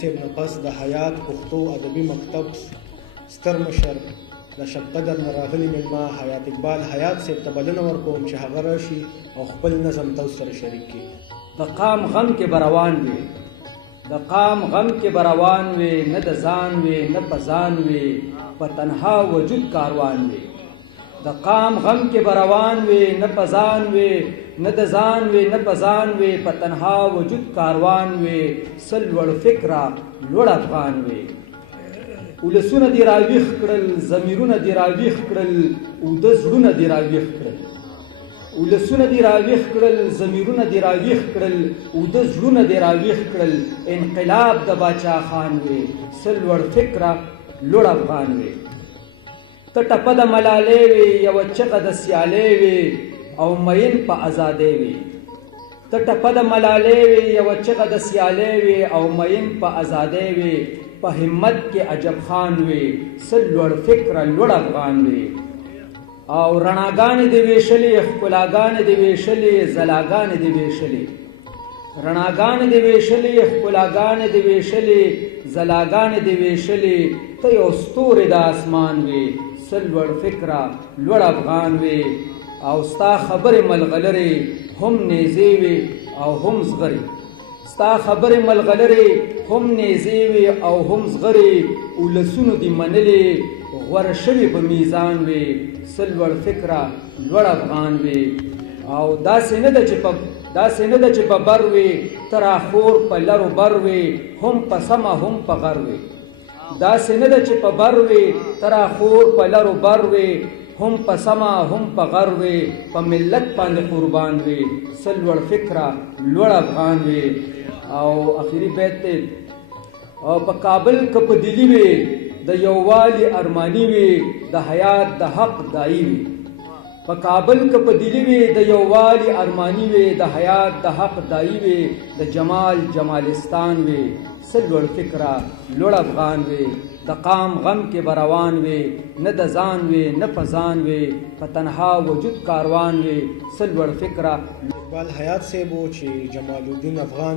صاحب نه پس د حیات پښتو ادبي مکتب ستر مشر د شب قدر نه راغلي مېلمه حیات اقبال حیات صاحب ته بلنه ورکوم چې هغه راشي او خپل نظم تاسو سره شریک کړي. د قام غم کې بروان وي، د قام غم کې بروان وي، نه د ځان وي نه په ځان وي، په تنها وجود کاروان وي. د قام غم کې بروان وي، نه په ځان وي نه د ځان وي نه په ځان وي، په تنها وجود کاروان وي. سل لوړ فکره لوړ افغان وي. ولسونه دې راویښ کړل، ضمیرونه دې راویښ کړل، اوده زړونه دې راویښ کړل. ولسونه دې راویښ کړل، ضمیرونه دې راویښ کړل، اوده زړونه دې راویښ کړل. انقلاب د باچا خان وي، سل لوړ فکره لوړ افغان وي. ته ټپه د ملالۍ وي، یوه چغه د سیالۍ وي او مین په ازادۍ وي. ته ټپه د ملالۍ وي، یوه چغه د سیالۍ وي او مین په ازادۍ وي. په همت کې عجب خان وي، سل لوړ فکره لوړ افغان وي. او رڼاګانې دې ویشلې، ښکلاګانې دې ویشلې، ځلاګانې دې ویشلې. رڼاګانې دې ویشلې، ښکلاګانې دې ویشلې، ځلاګانې دې ویشلې. ته یو ستوری د اسمان وي، سل لوړ فکره لوړ افغان وي. او ستا خبرې ملغلرې هم نیزې وي او هم زغرې. ستا خبرې ملغلرې هم نیزې وي او هم زغرې. ولسونو دې منلې غوره شوي په میزان وي، سل لوړ فکره لوړ افغان وي. او داسې نه ده چې په بر وي، ته راخور په لرو بر وي، هم په سمه هم په غر وي. داسې نه ده چې په بر وي، ته راخور په لرو بر وي، هم په سمه هم په غر وي. په ملت باندې قربان وي، سل لوړ فکره لوړ افغان وي. او اخیری بیت دی، او په کابل که په دلی وي، د یووالي ارمانی وي، د حیات د حق دایی وي. په کابل که په دلی وي، د یووالي ارمانی وي، د حیات د حق دایی وي. د جمال جمالستان وي، سل لوړ فکره لوړ افغان وي. د قام غم کې بروان وي، نه د ځان وي نه په ځان وي، په تنها وجود کاروان وي. سل لوړ فکره اقبال حیات صاحب و چې جمال الدین افغان